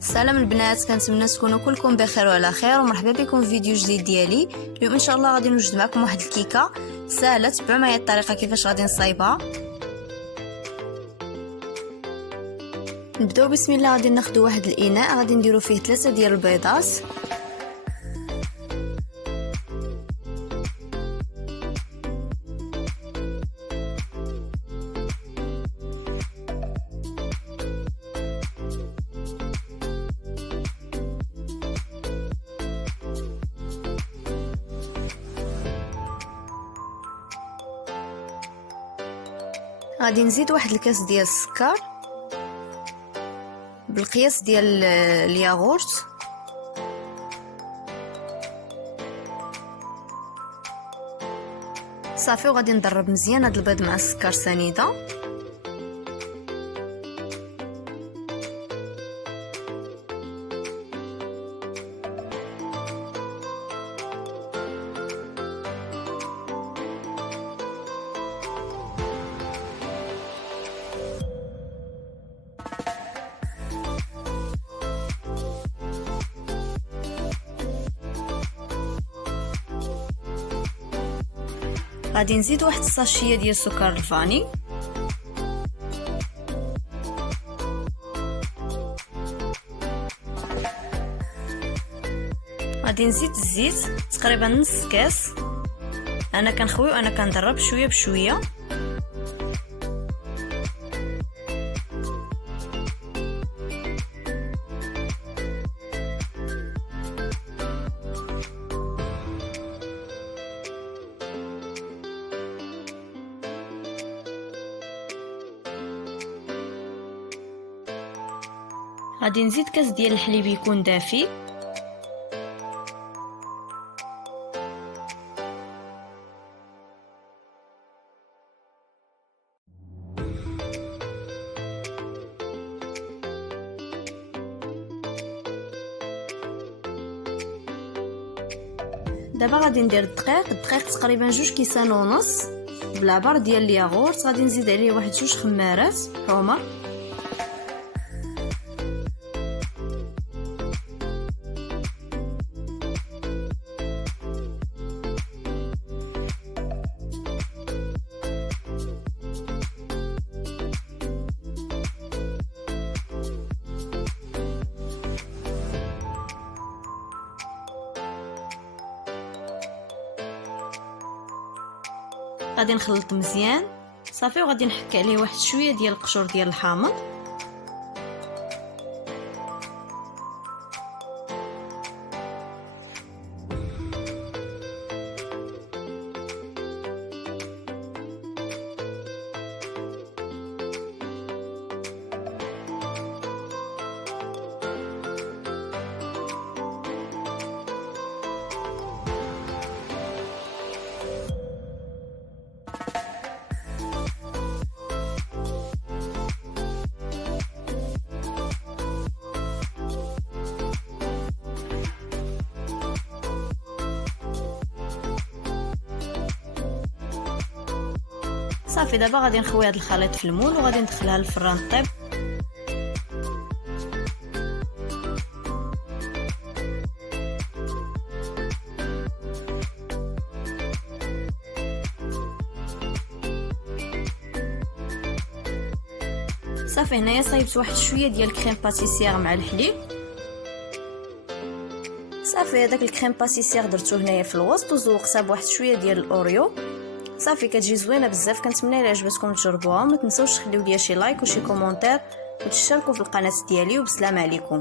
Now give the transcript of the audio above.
سلام البنات، كنتمنى تكونوا كلكم بخير وعلى خير، ومرحبا بكم في فيديو جديد ديالي. اليوم ان شاء الله غادي نوجد معكم واحد الكيكه سهله. تبعوا معايا الطريقه كيفاش غادي نصايبها. نبداو بسم الله. غادي ناخذ واحد الاناء، غادي نديرو فيه 3 ديال البيضات، غادي نزيد واحد الكاس ديال السكر بالقياس ديال الياغورت، صافي. وغادي نضرب مزيان هاد البيض مع السكر سنيده. غادي نزيد واحد الساشيه ديال سكر الفاني، غادي نزيد الزيت تقريبا نص كاس. انا كنخوي وانا كنضرب شويه بشويه. غادي نزيد كاس ديال الحليب يكون دافي، دابا غادي ندير الدقيق تقريبا 2 كيسان ونص بالعبار ديال الياغورت. غادي نزيد عليه واحد 2 خمارات حمر، غادي نخلط مزيان صافي. وغادي نحك عليه واحد شويه ديال القشور ديال الحامض، صافي. دابا غادي نخوي هذا الخليط في المول وغادي ندخلها للفران طيب. صافي هنايا صايبت واحد شويه ديال الكريم باتيسير مع الحليب. صافي هذاك الكريم باتيسير درتو هنايا في الوسط وزوقتها بواحد شويه ديال الاوريو. صافي كتجي زوينه بزاف. كنتمنى الا عجبتكم تجربوها، وما تنساوش تخليو ليا شي لايك وشي كومونتير وتشتركوا في القناه ديالي. وبسلام عليكم.